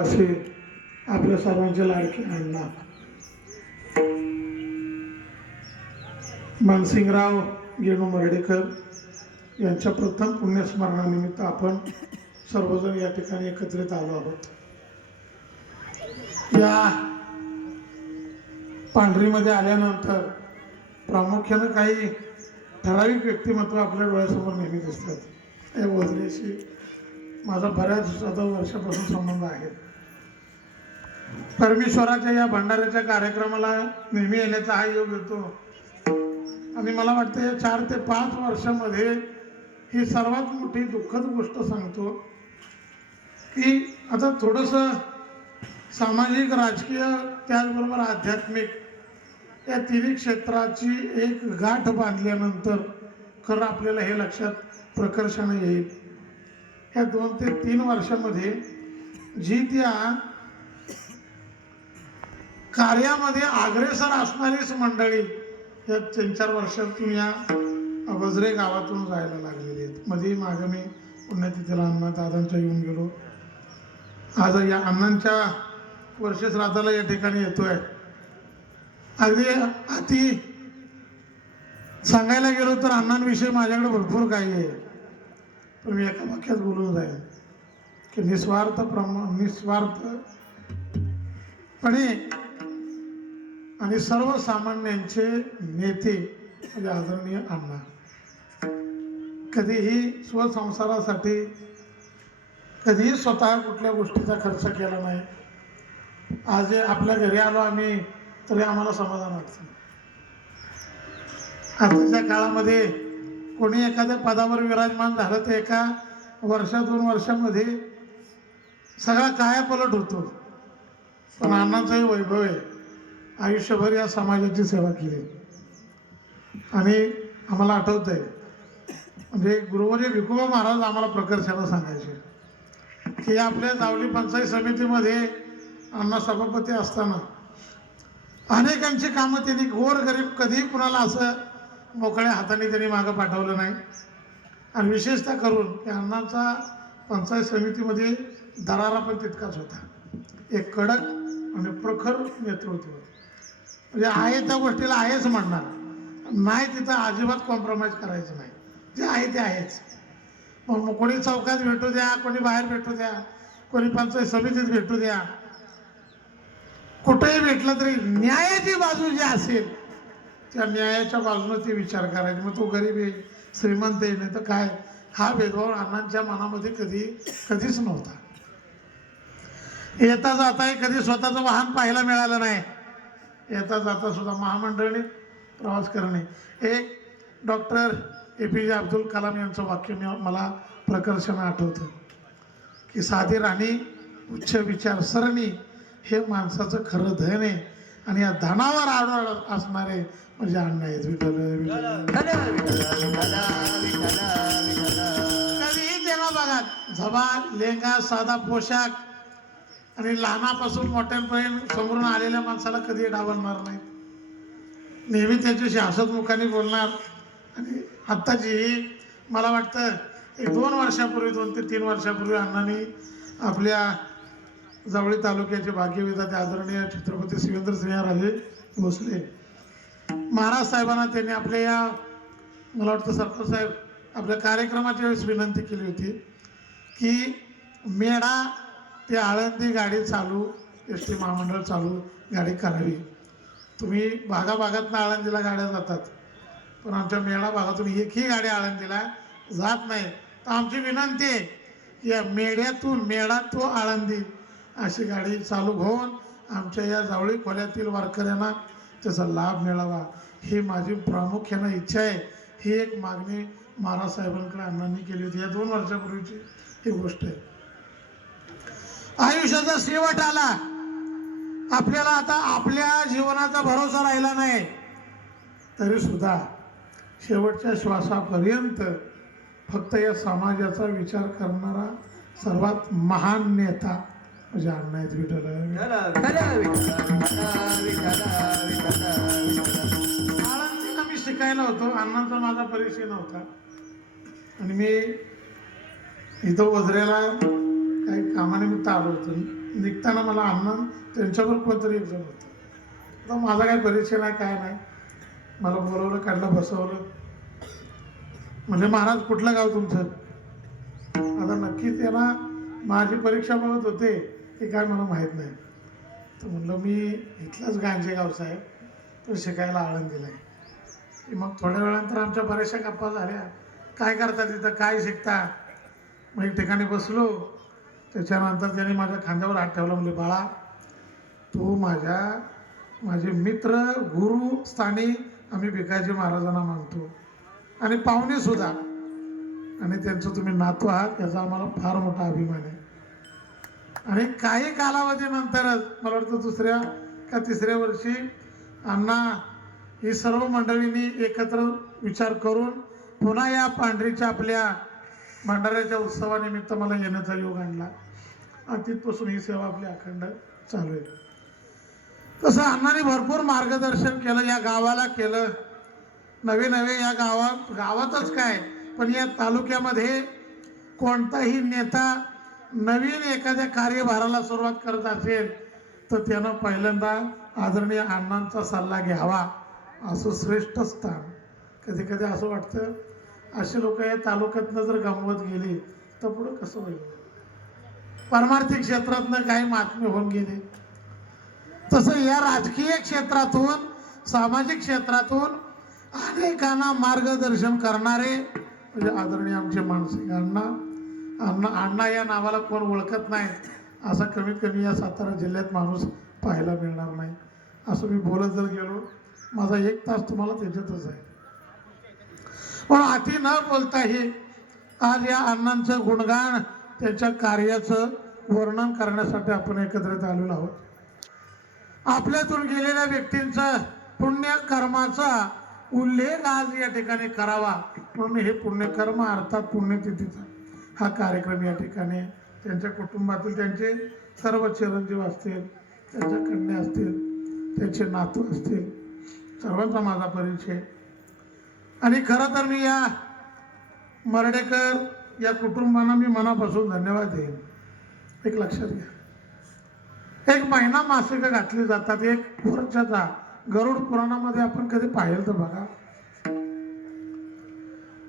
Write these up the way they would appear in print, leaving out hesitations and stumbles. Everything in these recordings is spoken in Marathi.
निवासी आपल्या सर्वांचे लाडके अण्णा मानसिंगराव गेणू मर्ढेकर यांच्या प्रथम पुण्यस्मरणानिमित्त आपण सर्वजण या ठिकाणी एकत्रित आलो आहोत। या पांढरीमध्ये आल्यानंतर प्रामुख्याने काही ठराविक व्यक्तिमत्व आपल्या डोळ्यासमोर नेहमी दिसतात। या वजरेशी माझा बऱ्याच वर्षापासून संबंध आहे। परमेश्वराच्या या भंडाऱ्याच्या कार्यक्रमाला नेहमी येण्याचा हा योग येतो आणि मला वाटतं या 4 ते 5 वर्षामध्ये ही सर्वात मोठी दुःखद गोष्ट सांगतो की आता थोडंसं सामाजिक राजकीय त्याचबरोबर आध्यात्मिक या तिन्ही क्षेत्राची एक गाठ बांधल्यानंतर खरं आपल्याला हे लक्षात प्रकर्षाने येईल या 2 ते 3 वर्षामध्ये जी त्या कार्यामध्ये अग्रेसर असणारीच मंडळी या 3-4 वर्षातून या वजरे गावातून जायला लागलेली आहेत। मध्ये मागे मी पुण्यतिथीला अण्णा दादांच्या येऊन गेलो। आज या अण्णांच्या वर्षश्राद्धाला या ठिकाणी येतोय। अगदी अति सांगायला गेलो तर अण्णांविषयी माझ्याकडे भरपूर काही आहे, पण मी एका वाक्यात बोलून जाईल की निस्वार्थपणे आणि सर्वसामान्यांचे नेते म्हणजे आदरणीय अण्णा कधीही स्वसंसारासाठी कधीही स्वतः कुठल्या गोष्टीचा खर्च केला नाही। आज आपल्या घरी आलो आम्ही तरी आम्हाला समाधान वाटतं। आताच्या काळामध्ये कोणी एखाद्या पदावर विराजमान झालं तर एका 1-2 वर्षामध्ये सगळा कायापालट होतो, पण अण्णांचाही वैभव आहे। आयुष्यभर या समाजाची सेवा केली आणि आम्हाला आठवतंय म्हणजे गुरुवर्य भिकोबा महाराज आम्हाला प्रकर्षाने सांगायचे की आपल्या जावली पंचायत समितीमध्ये अण्णा सभापती असताना अनेकांची कामं त्यांनी गोरगरीब कधीही कुणाला असं मोकळ्या हाताने त्यांनी मागं पाठवलं नाही आणि विशेषतः करून की अण्णांचा पंचायत समितीमध्ये दरारा पण तितकाच होता। एक कडक आणि प्रखर नेतृत्व म्हणजे आहे त्या गोष्टीला आहेच म्हणणार, नाही तिथं अजिबात कॉम्प्रोमाइज करायचं नाही, जे आहे ते आहेच। मग कोणी चौकात भेटू द्या, कोणी बाहेर भेटू द्या, कोणी पंचायत समितीत भेटू द्या, कुठेही भेटलं तरी न्यायाची बाजू जी असेल त्या न्यायाच्या बाजूने ते विचार करायचे। मग तो गरीब आहे श्रीमंत आहे नाही तर काय, हा भेदभाव अण्णांच्या मनामध्ये कधीच नव्हता। येता जाताही कधी स्वतःचं वाहन पाहायला मिळालं नाही, येता जाता सुद्धा महामंडळाने प्रवास करणे। एक डॉक्टर APJ अब्दुल कलाम यांचं वाक्य मला प्रकर्षाने आठवतं की साधी राणी उच्च विचारसरणी हे माणसाचं खरं धन आहे आणि या धनावर आढळ असणारे म्हणजे अण्णा आहेत। कधीही तेव्हा बघा झबान लेंगा साधा पोशाख आणि लहानापासून मोठ्यांपर्यंत समोरून आलेल्या माणसाला कधी डावलणार नाही, नेहमी त्यांच्याशी हसतमुखाने बोलणार। आणि आत्ताची मला वाटतं 1-2 वर्षापूर्वी 2 ते 3 वर्षापूर्वी अण्णांनी आपल्या जावळी तालुक्याचे भाग्यविधाते आदरणीय छत्रपती शिवेंद्रसिंहराजे भोसले महाराज साहेबांना त्यांनी आपल्या या मला वाटतं सरपंच साहेब आपल्या कार्यक्रमाच्या वेळेस विनंती केली होती की मेढा ते आळंदी गाडी चालू SD महामंडळ चालू गाडी करावी। तुम्ही भागाभागातून आळंदीला गाड्या जातात, पण आमच्या मेढा भागातून एकही गाडी आळंदीला जात नाही, तर आमची विनंती आहे या मेढा तो आळंदी अशी गाडी चालू होऊन आमच्या या जावळी खोल्यातील वारकऱ्यांना त्याचा लाभ मिळावा ही माझी प्रामुख्याने इच्छा आहे। ही एक मागणी महाराज साहेबांकडे अण्णांनी केली होती। या 2 वर्षापूर्वीची ही गोष्ट आहे। आयुष्याचा शेवट आला, आपल्याला आता आपल्या जीवनाचा भरोसा राहिला नाही, तरी सुद्धा शेवटच्या श्वासापर्यंत फक्त या समाजाचा विचार करणारा सर्वात महान नेता म्हणजे अण्णा आहेत। आळंदीला मी शिकायला होतो, अण्णांचा माझा परिचय नव्हता आणि मी इथं वजरेला काही कामानिमित्त आलो होतो। निघताना मला अण्णा त्यांच्यावर कोणतरी एक जण होतं. तर माझा काही परिचय नाही, काय नाही. मला बोलवलं, काढलं, बसवलं. म्हणजे महाराज कुठलं गाव तुमचं? आता नक्की त्यांना माझी परीक्षा बघत होते हे काय मला माहीत नाही. तर म्हणलं मी इथलाच गांजे गावचा आहे, तो शिकायला आळंदीला आहे. की मग थोड्या वेळानंतर आमच्या बऱ्याचशा गप्पा झाल्या. काय करता तिथं, काय शिकता? मग एक ठिकाणी बसलो. त्याच्यानंतर त्याने माझ्या खांद्यावर हात ठेवला. म्हणजे बाळा, तू माझे मित्र, गुरु स्थानी आम्ही भिकाजी महाराजांना मानतो आणि पाहुणे सुद्धा, आणि त्यांचं तुम्ही नातू आहात याचा आम्हाला फार मोठा अभिमान आहे. आणि काही कालावधीनंतरच मला वाटतं 2ऱ्या का 3ऱ्या वर्षी अण्णा ही सर्व मंडळींनी एकत्र विचार करून पुन्हा या पांढरीच्या आपल्या भंडाऱ्याच्या उत्सवानिमित्त मला येण्याचा योग आणला. आणि तिथपासून ही सेवा आपली अखंड चालू आहे. तसं अण्णांनी भरपूर मार्गदर्शन केलं, या गावाला केलं. नवे या गावातच काय, पण या तालुक्यामध्ये कोणताही नेता नवीन एखाद्या कार्यभाराला सुरुवात करत असेल तर त्यानं पहिल्यांदा आदरणीय अण्णांचा सल्ला घ्यावा, असं श्रेष्ठ स्थान. कधी कधी असं वाटतं असे लोक या तालुक्यातनं जर गमवत गेली तर पुढं कसं होईल. परमार्थिक क्षेत्रातनं काही महात्मे होऊन गेले, तसं या राजकीय क्षेत्रातून, सामाजिक क्षेत्रातून अनेकांना मार्गदर्शन करणारे म्हणजे आदरणीय आमचे मानसिंग अण्णा या नावाला कोण ओळखत नाही असा कमीत कमी या सातारा जिल्ह्यात माणूस पाहायला मिळणार नाही. असं मी बोलत जर गेलो, माझा 1 तास तुम्हाला त्याच्यातच आहे. पण अति न बोलताही आज या अण्णांचं गुणगान, त्यांच्या कार्याचं वर्णन करण्यासाठी आपण एकत्रित आलेलो आहोत. आपल्यातून गेलेल्या व्यक्तींचा पुण्यकर्माचा उल्लेख आज या ठिकाणी करावा म्हणून हे पुण्यकर्म अर्थात पुण्यतिथीचा हा कार्यक्रम या ठिकाणी त्यांच्या कुटुंबातील त्यांचे सर्व चिरंजीव असतील, त्यांच्या कन्या असतील, त्यांचे नातू असतील, सर्वांचा माझा परिचय. आणि खरं तर मी या मर्ढेकर या कुटुंबांना मी मनापासून धन्यवाद देईन. एक लक्षात घ्या, एक महिना मासिकं घातली जातात, एक वर्षाचा. गरुड पुराणामध्ये आपण कधी पाहिलं तर बघा,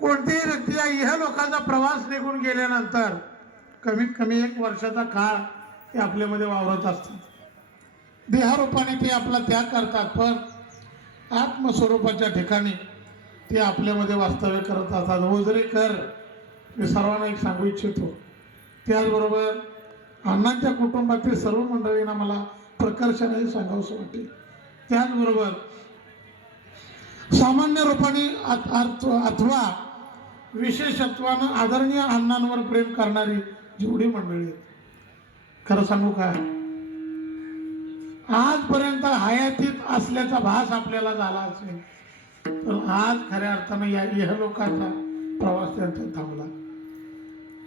कोणतीही व्यक्ती या इहलोकाचा प्रवास निघून गेल्यानंतर कमीत कमी 1 वर्षाचा काळ ते आपल्यामध्ये वावरत असतात. देहरूपाने ते आपला त्याग करतात, पण आत्मस्वरूपाच्या ठिकाणी ते आपल्यामध्ये वास्तव्य करत असतात. ओझरेकर मी सर्वांना एक सांगू इच्छितो, त्याचबरोबर अण्णांच्या कुटुंबातील सर्व मंडळींना मला प्रकर्षाने सांगावंसं वाटेल. त्याचबरोबर सामान्य रूपाने अथवा विशेषत्वानं आदरणीय अण्णांवर प्रेम करणारी जेवढी मंडळी, खरं सांगू का, आजपर्यंत हयातीत असल्याचा भास आपल्याला झाला असेल, पण आज खऱ्या अर्थानं या इहलोकाचा प्रवास त्यांचा थांबला.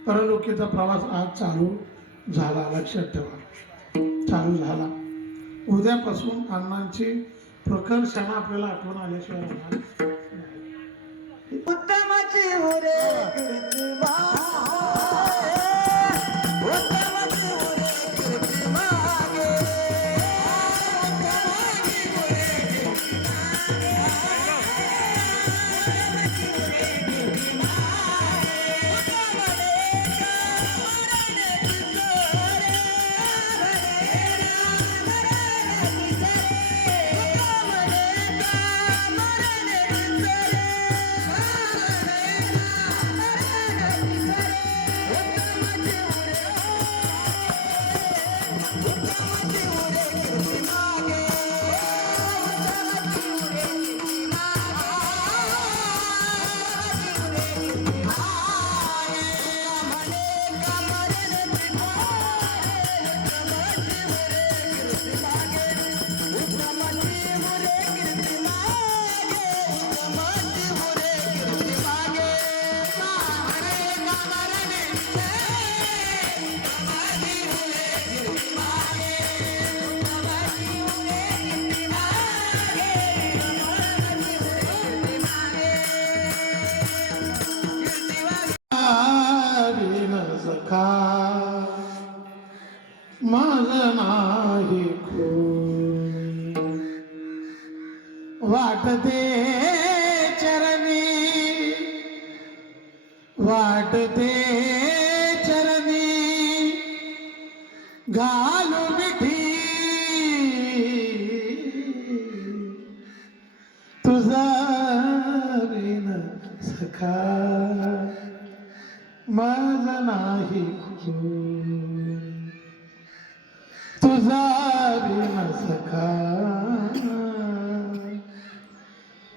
परलोकीचा प्रवास आज चालू झाला. लक्षात ठेवा, चालू झाला. उद्यापासून अण्णांची प्रकर्षानं आपल्याला आठवण आल्याशिवाय राहणार नाही. उत्तमाची उरे कीर्ती मागे, उत्तमाची उरे कीर्ती मागे, उत्तमाची उरे कीर्ती मागे. नाही कोणी वाटते चरणी वाटते चरणी घालू मिठी तुझा बिन सखा माझ नाही कोणी तुझा बिन सखा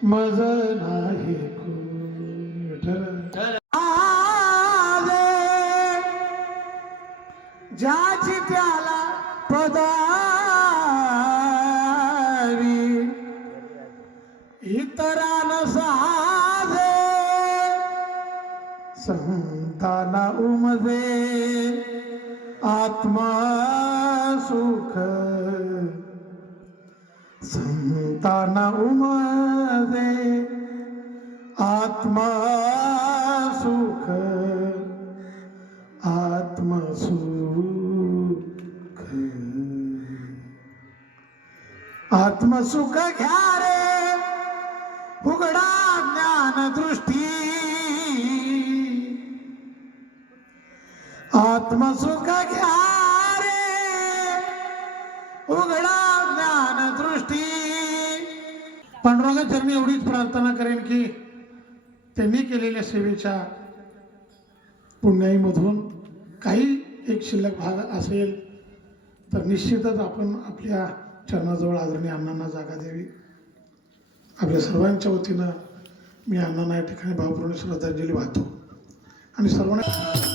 माझ नाही कोणी विठ्ठल ज्याची त्याला पदारी इतरान साधे संताना उमजे आत्मा सुख संताना उमजे आत्मा सुख आत्मसुख आत्मसुख घ्या रे उघडा ज्ञान दृष्टी आत्मसुख घ्या रे उघडा ज्ञान दृष्टी. पांडुरंगा चरणी एवढीच प्रार्थना करेन की त्यांनी केलेल्या सेवेच्या पुण्याईमधून काही एक शिल्लक भाग असेल तर निश्चितच आपण आपल्या चरणाजवळ आदरणीय अण्णांना जागा द्यावी. आपल्या सर्वांच्या वतीनं मी अण्णांना या ठिकाणी भावपूर्ण श्रद्धांजली वाहतो आणि सर्वांना